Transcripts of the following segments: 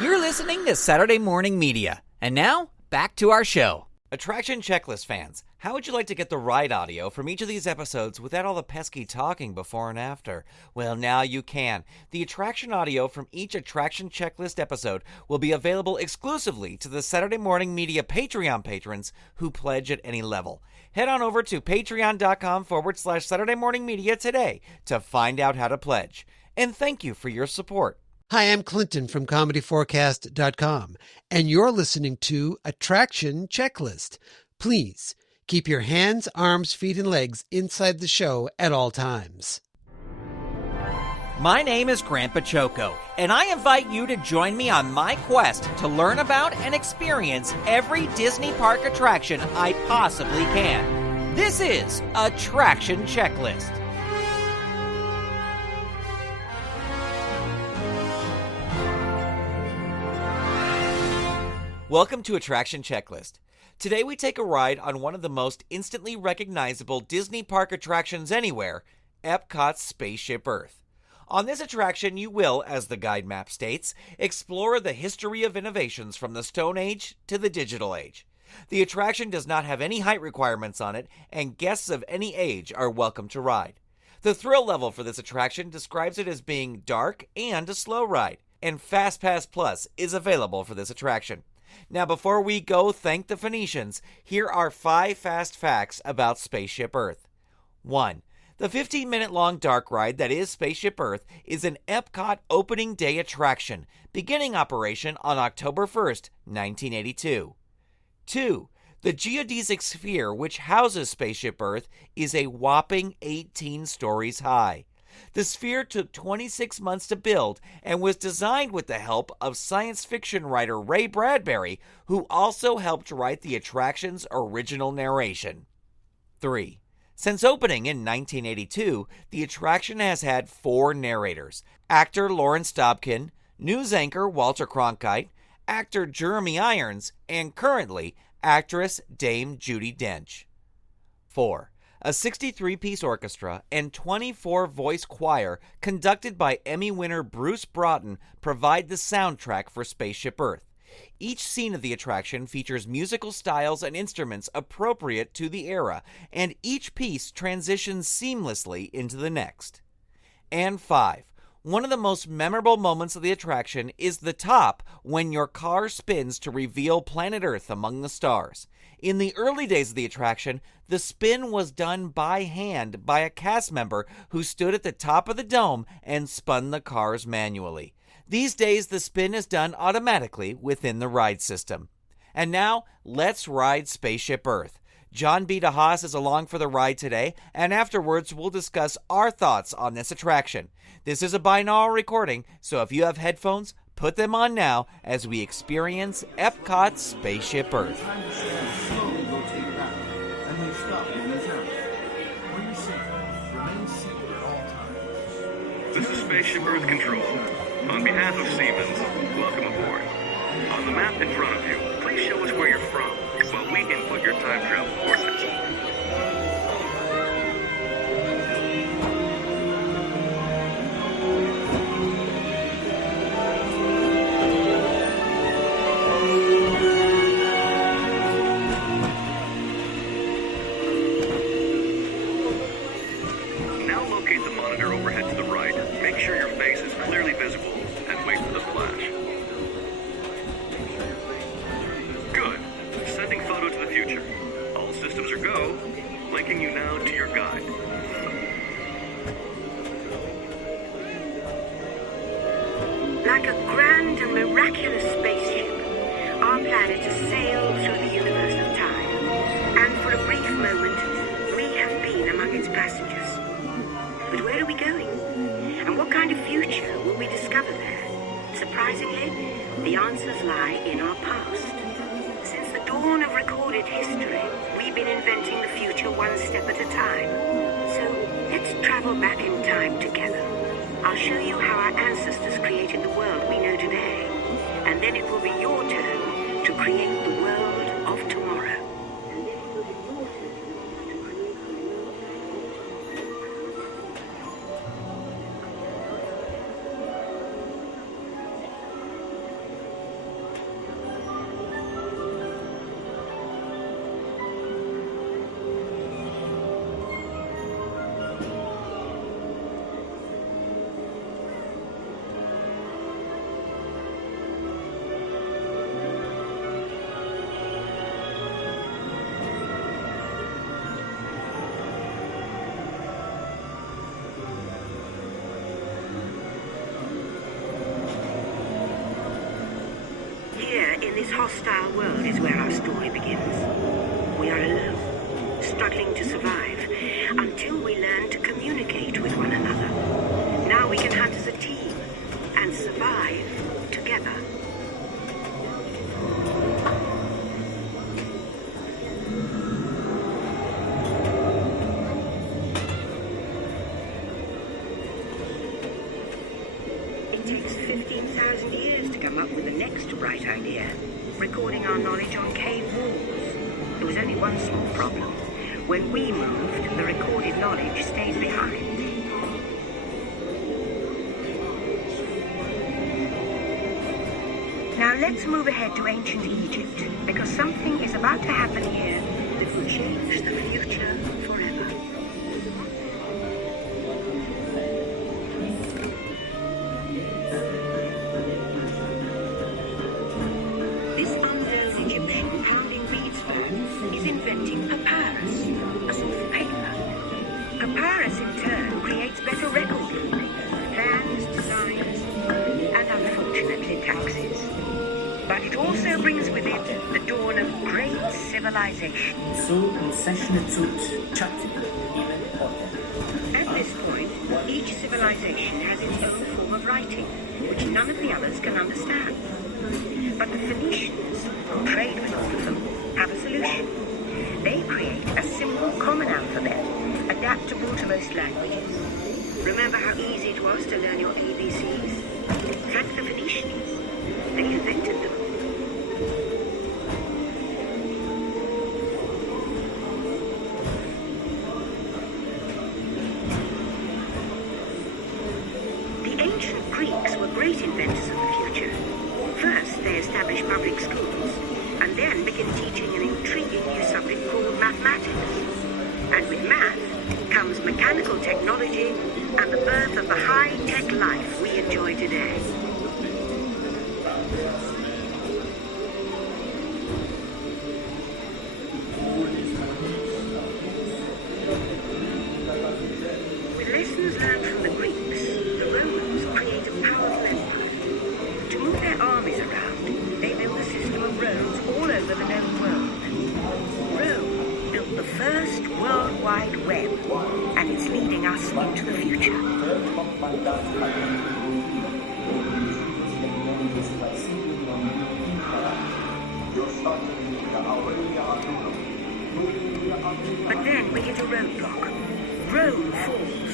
You're listening to Saturday Morning Media. And now, back to our show. Attraction Checklist fans, how would you like to get the ride audio from each of these episodes without all the pesky talking before and after? Well, now you can. The attraction audio from each Attraction Checklist episode will be available exclusively to the Saturday Morning Media Patreon patrons who pledge at any level. Head on over to patreon.com/Saturday Morning Media today to find out how to pledge. And thank you for your support. Hi, I'm Clinton from ComedyForecast.com, and you're listening to Attraction Checklist. Please keep your hands, arms, feet, and legs inside the show at all times. My name is Grandpa Choco, and I invite you to join me on my quest to learn about and experience every Disney park attraction I possibly can. This is Attraction Checklist. Welcome to Attraction Checklist. Today we take a ride on one of the most instantly recognizable Disney park attractions anywhere, EPCOT'S Spaceship Earth. On this attraction you will, as the guide map states, explore the history of innovations from the Stone Age to the digital age. The attraction does not have any height requirements on it, and guests of any age are welcome to ride. The thrill level for this attraction describes it as being dark and a slow ride, and Fastpass Plus is available for this attraction. Now, before we go thank the Phoenicians, here are 5 fast facts about Spaceship Earth. 1. The 15-minute-long dark ride that is Spaceship Earth is an Epcot opening day attraction, beginning operation on October 1st, 1982. 2. The geodesic sphere which houses Spaceship Earth is a whopping 18 stories high. The sphere took 26 months to build and was designed with the help of science fiction writer Ray Bradbury, who also helped write the attraction's original narration. 3. Since opening in 1982, the attraction has had 4 narrators: actor Lawrence Dobkin, news anchor Walter Cronkite, actor Jeremy Irons, and currently actress Dame Judi Dench. 4. A 63-piece orchestra and 24-voice choir conducted by Emmy winner Bruce Broughton provide the soundtrack for Spaceship Earth. Each scene of the attraction features musical styles and instruments appropriate to the era, and each piece transitions seamlessly into the next. And 5. One of the most memorable moments of the attraction is the top when your car spins to reveal planet Earth among the stars. In the early days of the attraction, the spin was done by hand by a cast member who stood at the top of the dome and spun the cars manually. These days, the spin is done automatically within the ride system. And now, let's ride Spaceship Earth. John B. DeHaas is along for the ride today, and afterwards we'll discuss our thoughts on this attraction. This is a binaural recording, so if you have headphones, put them on now as we experience EPCOT'S Spaceship Earth. This is Spaceship Earth Control. On behalf of Siemens, welcome aboard. On the map in front of you, please show us where you're from, while we input your time travel coordinates. Now locate the monitor overhead to the right. Make sure your face is clearly visible, and wait for the flash. Good. Sending photo to the future. All systems are go. Linking you now to your guide. Like a grand and miraculous spaceship, our planet has sailed through the universe of time. And for a brief moment, we have been among its passengers. But where are we going? And what kind of future will we discover there? Surprisingly, the answers lie in our past. Since the dawn of recorded history, we've been inventing the future one step at a time. So let's travel back in time together. I'll show you how our ancestors created the world we know today. And then it will be your turn to create the world of tomorrow. in this hostile world is where our story begins. We are alone, struggling to survive, until we learn to communicate with one another. Now we can hunt as a team and survive together. It takes 15,000 years to come up with the next bright idea, recording our knowledge on cave walls. There was only one small problem. When we moved, the recorded knowledge stayed behind. Now let's move ahead to ancient Egypt, because something is about to happen here that will change the future forever. This unknown Egyptian pounding reeds fan is inventing papyrus, a sort of paper. Papyrus in turn creates better record keeping, plans, designs, and unfortunately taxes. But it also brings with it the dawn of great civilization. At this point, each civilization has its own form of writing, which none of the others can understand. But the Phoenicians, who trade with all of them, have a solution. They create a simple common alphabet, adaptable to most languages. Remember how easy it was to learn your ABCs? Like the Phoenicians. They invented them. The ancient Greeks were great inventors of the future. First, they established public schools, and then began teaching an intriguing new subject called mathematics. And with math comes mechanical technology and the birth of the high-tech life we enjoy today. With lessons learned from the Greeks, the Romans create a powerful empire. To move their armies around, they build a system of roads all over the known world. Rome built the first World Wide Web, and it's leading us into the future. But then we hit a roadblock. Rome falls,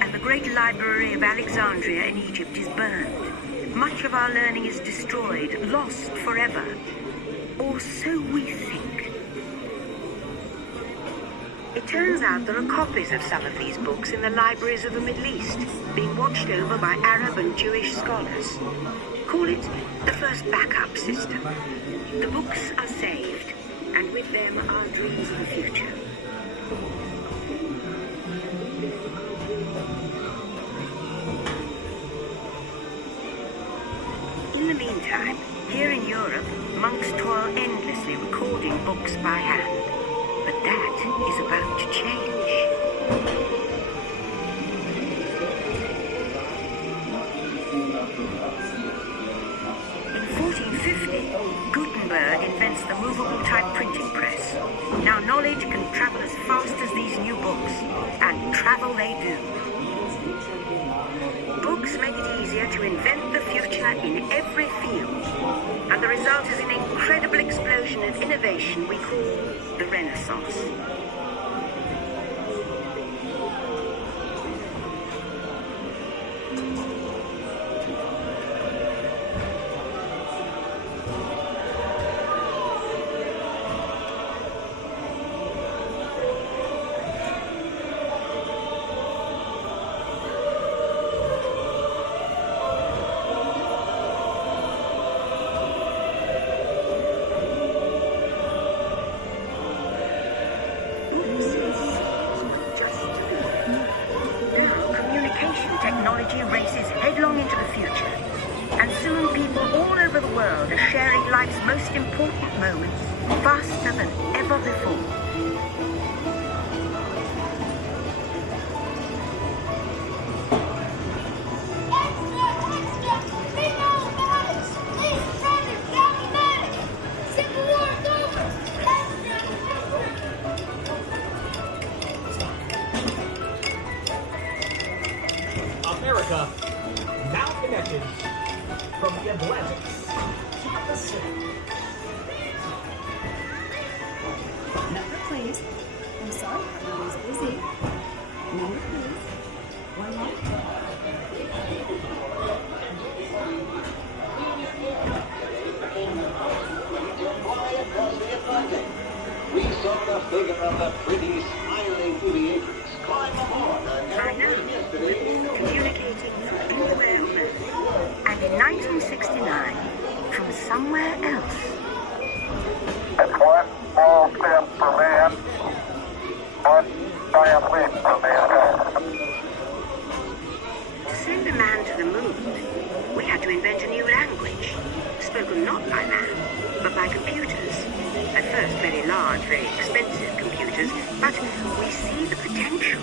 and the great library of Alexandria in Egypt is burned. Much of our learning is destroyed, lost forever. Or so we think. It turns out there are copies of some of these books in the libraries of the Middle East, being watched over by Arab and Jewish scholars. Call it the first backup system. The books are saved, and with them our dreams of the future. In the meantime, here in Europe, monks toil endlessly recording books by hand. But that is about to change. In 1450, Gutenberg invents the movable type printing press. Now knowledge can travel as fast as these new books, and travel they do. Books make it easier to invent the future in every field, and the result is an incredible explosion of innovation we call the Renaissance. Technology races headlong into the future, and soon people all over the world are sharing life's most important moments faster than ever before. Atlantis. Number, please. I'm sorry, everybody's busy. Number, please. One more. We saw the figure of the pretty, smiling Phoenicians climb aboard By now, we're communicating from anywhere on Earth. And in 1969, from somewhere else. It's one small step for man, one giant leap for mankind. To send a man to the moon, we had to invent a new language, spoken not by man, but by computers. At first, very large, very expensive computers, but we see the potential.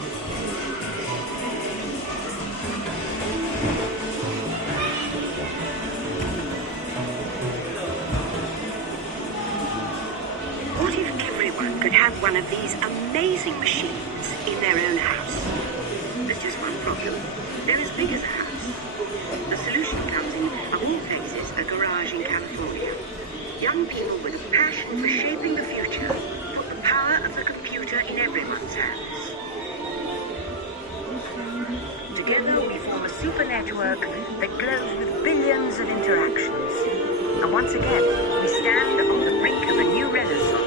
What if everyone could have one of these amazing machines in their own house? There's just one problem. They're as big as a house. The solution comes in, of all places, a garage in California. Young people with a passion for shaping the future put the power of the computer in everyone's hands. Together we form a super network that glows with billions of interactions. And once again, we stand on the brink of a new renaissance.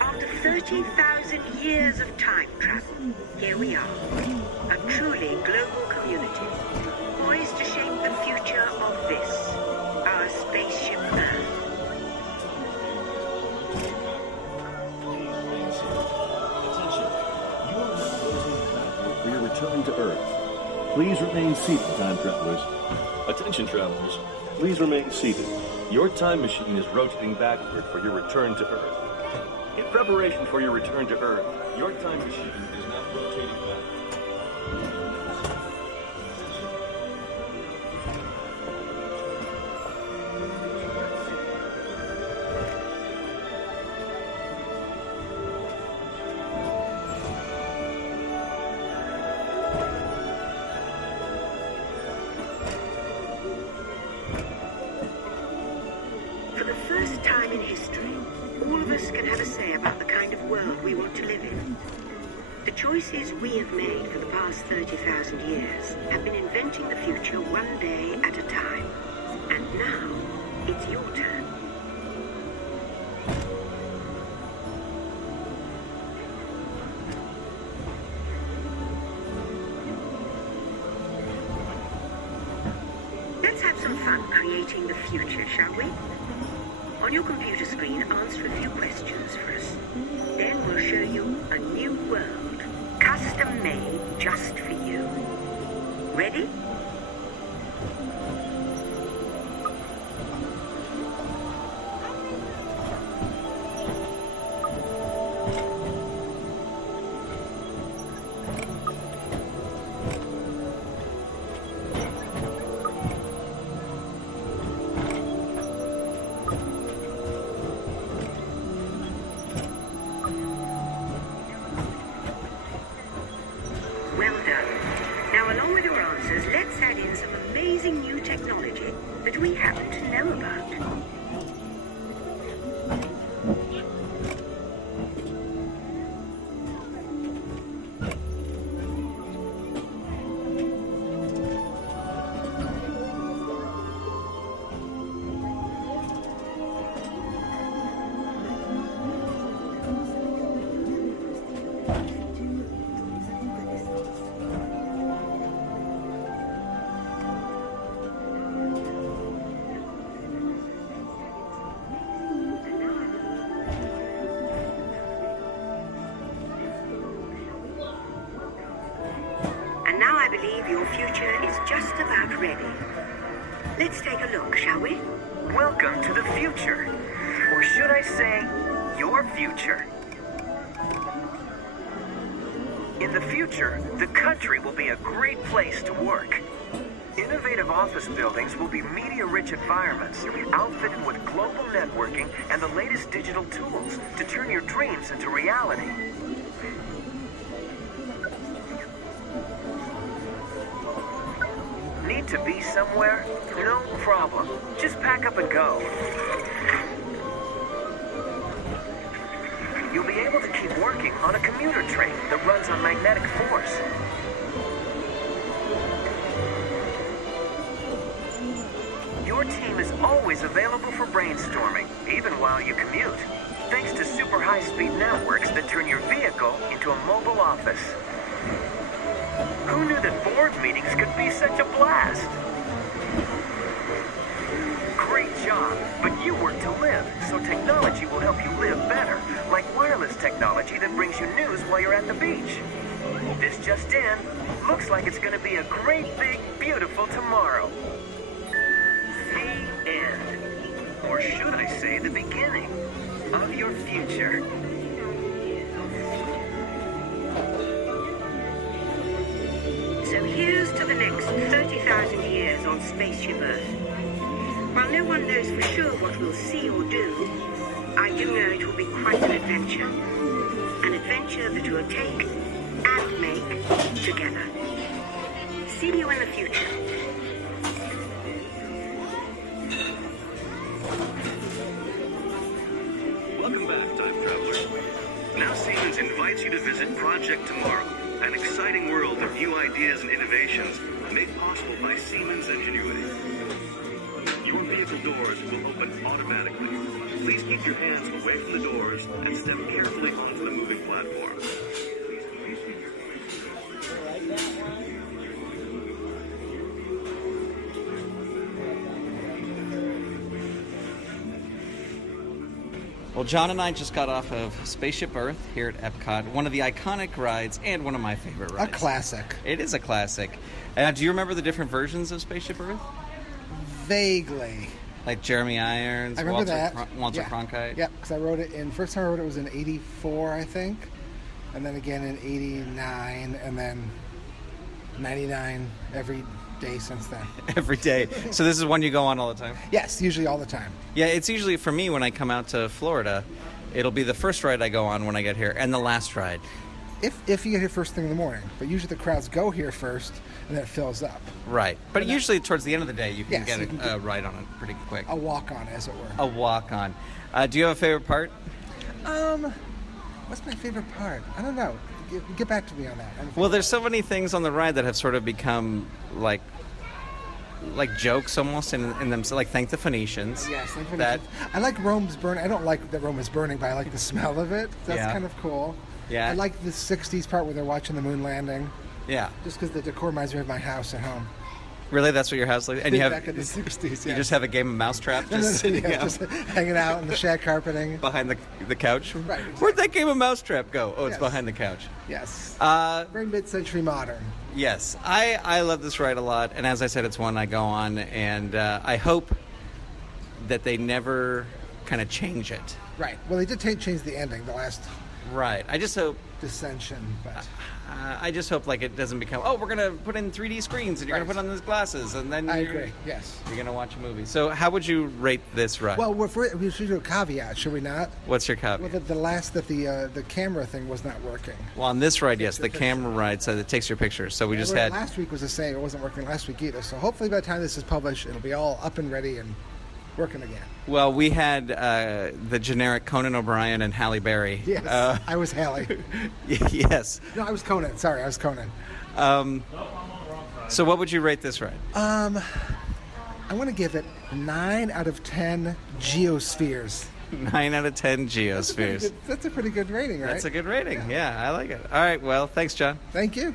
After 30,000 years of time travel, here we are, a truly global community, poised to shape the future of this, our spaceship Earth. Attention. You are now closing the platform for your return to Earth. Please remain seated, time travelers. Attention, travelers. Please remain seated. Your time machine is rotating backward for your return to Earth. In preparation for your return to Earth, your time machine is now rotating backward. For the first time in history, all of us can have a say about the kind of world we want to live in. The choices we have made for the past 30,000 years have been inventing the future one day at a time. And now, it's your turn. Let's have some fun creating the future, shall we? On your computer screen, answer a few questions for us. Then we'll show you a new world, custom-made just for you. Ready? Well done. Now, along with your answers, let's add in some amazing new technology that we happen to know about. And now I believe your future is just about ready. Let's take a look, shall we? Welcome to the future. Or I say your future? In the future, the country will be a great place to work. Innovative office buildings will be media-rich environments, outfitted with global networking and the latest digital tools to turn your dreams into reality. Need to be somewhere? No problem. Just pack up and go. You'll be able to keep working on a commuter train that runs on magnetic force. Your team is always available for brainstorming, even while you commute, thanks to super high-speed networks that turn your vehicle into a mobile office. Who knew that board meetings could be such a blast? Great job, but you work to live, so technology will help you live better, like wireless technology that brings you news while you're at the beach. This just in, looks like it's going to be a great, big, beautiful tomorrow. The end. Or should I say the beginning of your future. So here's to the next 30,000 years on Spaceship Earth. While no one knows for sure what we'll see or do, I do know it will be quite an adventure. An adventure that we'll take and make together. See you in the future. Welcome back, time travelers. Now Siemens invites you to visit Project Tomorrow, an exciting world of new ideas and innovations made possible by Siemens ingenuity. Your vehicle doors will open automatically. Please keep your hands away from the doors and step carefully onto the moving platform. Well, John and I just got off of Spaceship Earth here at Epcot, one of the iconic rides and one of my favorite rides. A classic. It is a classic. Do you remember the different versions of Spaceship Earth? Vaguely. Like Jeremy Irons, I remember Walter Cronkite? Yeah, because I wrote it in, first time I wrote it was in 84, I think. And then again in 89, and then 99 every day since then. Every day. So this is one you go on all the time? Yes, usually all the time. Yeah, it's usually, for me, when I come out to Florida, it'll be the first ride I go on when I get here, and the last ride. If you get here first thing in the morning. But usually the crowds go here first, and then it fills up. Right. But usually towards the end of the day, you can Yes, get a ride on it pretty quick. A walk-on, as it were. A walk-on. Do you have a favorite part? What's my favorite part? I don't know. Get back to me on that. Well, there's so many things on the ride that have sort of become like jokes almost in themselves, like Thank the Phoenicians. Yes, Thank the Phoenicians. I like Rome's burning. I don't like that Rome is burning, but I like the smell of it. That's kind of cool. Yeah. I like the 60s part where they're watching the moon landing. Yeah. Just because the decor reminds me of my house at home. Really? That's what your house looks like? And you have, back in the 60s, yes. You just have a game of Mousetrap just sitting out. Just hanging out in the shag carpeting. Behind the couch? Right. Exactly. Where'd that game of Mousetrap go? Oh, it's Yes. behind the couch. Yes. Very mid-century modern. Yes. I love this ride a lot, and as I said, it's one I go on, and I hope that they never kind of change it. Right. Well, they did change the ending, the last... Right. I just hope... Dissension, but... I just hope like it doesn't become, we're going to put in 3D screens and you're going to put on those glasses and then I agree, yes. You're going to watch a movie. So how would you rate this ride? Well, we should do a caveat, should we not? What's your caveat? Well, the camera thing was not working. Well, on this ride, yes, the camera ride says it takes your pictures. So we just had... Last week was the same. It wasn't working last week either. So hopefully by the time this is published, it'll be all up and ready and working again. Well, we had the generic Conan O'Brien and Halle Berry. Yes, I was Halle. Yes. No, I was Conan. Sorry, I was Conan. So what would you rate this ride? I want to give it 9 out of 10 geospheres. 9 out of 10 geospheres. That's a pretty good rating, right? That's a good rating. Yeah, I like it. All right, well, thanks, John. Thank you.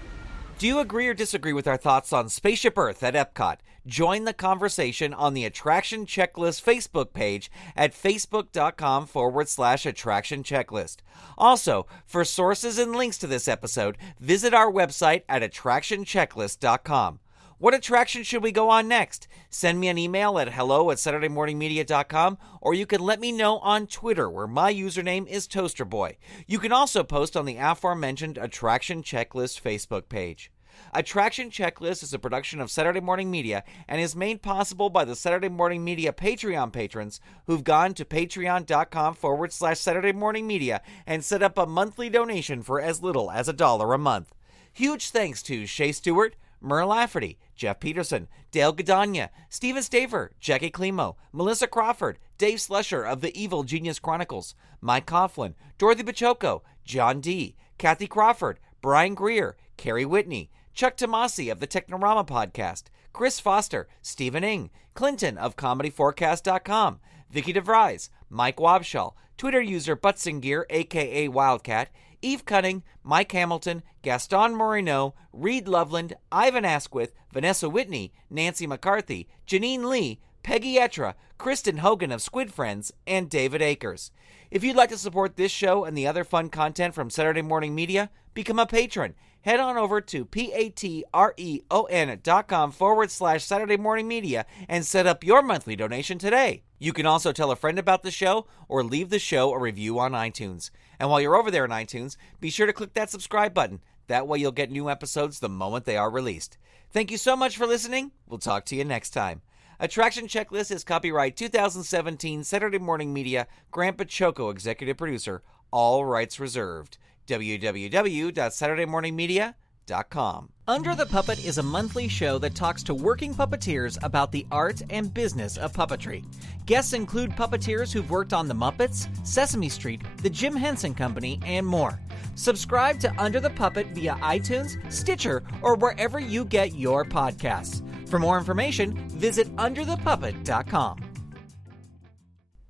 Do you agree or disagree with our thoughts on Spaceship Earth at Epcot? Join the conversation on the Attraction Checklist Facebook page at facebook.com/attraction checklist. Also, for sources and links to this episode, visit our website at attractionchecklist.com. What attraction should we go on next? Send me an email at hello@SaturdayMorningMedia.com, or you can let me know on Twitter, where my username is ToasterBoy. You can also post on the aforementioned Attraction Checklist Facebook page. Attraction Checklist is a production of Saturday Morning Media and is made possible by the Saturday Morning Media Patreon patrons who've gone to patreon.com/Saturday Morning Media and set up a monthly donation for as little as $1 a month. Huge thanks to Shay Stewart, Merle Lafferty, Jeff Peterson, Dale Gadanya, Steven Staver, Jackie Klimo, Melissa Crawford, Dave Slusher of the Evil Genius Chronicles, Mike Coughlin, Dorothy Pachoco, John D., Kathy Crawford, Brian Greer, Carrie Whitney, Chuck Tomasi of the Technorama Podcast, Chris Foster, Stephen Ing, Clinton of ComedyForecast.com, Vicky DeVries, Mike Wabshall, Twitter user Butzingear, a.k.a. Wildcat, Eve Cunning, Mike Hamilton, Gaston Moreno, Reed Loveland, Ivan Asquith, Vanessa Whitney, Nancy McCarthy, Janine Lee, Peggy Etra, Kristen Hogan of Squid Friends, and David Akers. If you'd like to support this show and the other fun content from Saturday Morning Media, become a patron. Head on over to patreon.com/Saturday Morning Media and set up your monthly donation today. You can also tell a friend about the show or leave the show a review on iTunes. And while you're over there on iTunes, be sure to click that subscribe button. That way you'll get new episodes the moment they are released. Thank you so much for listening. We'll talk to you next time. Attraction Checklist is copyright 2017 Saturday Morning Media, Grant Pachoco, executive producer, all rights reserved. www.SaturdayMorningMedia.com. Under the Puppet is a monthly show that talks to working puppeteers about the art and business of puppetry. Guests include puppeteers who've worked on The Muppets, Sesame Street, The Jim Henson Company, and more. Subscribe to Under the Puppet via iTunes, Stitcher, or wherever you get your podcasts. For more information, visit UnderThePuppet.com.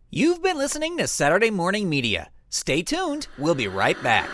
You've been listening to Saturday Morning Media. Stay tuned. We'll be right back.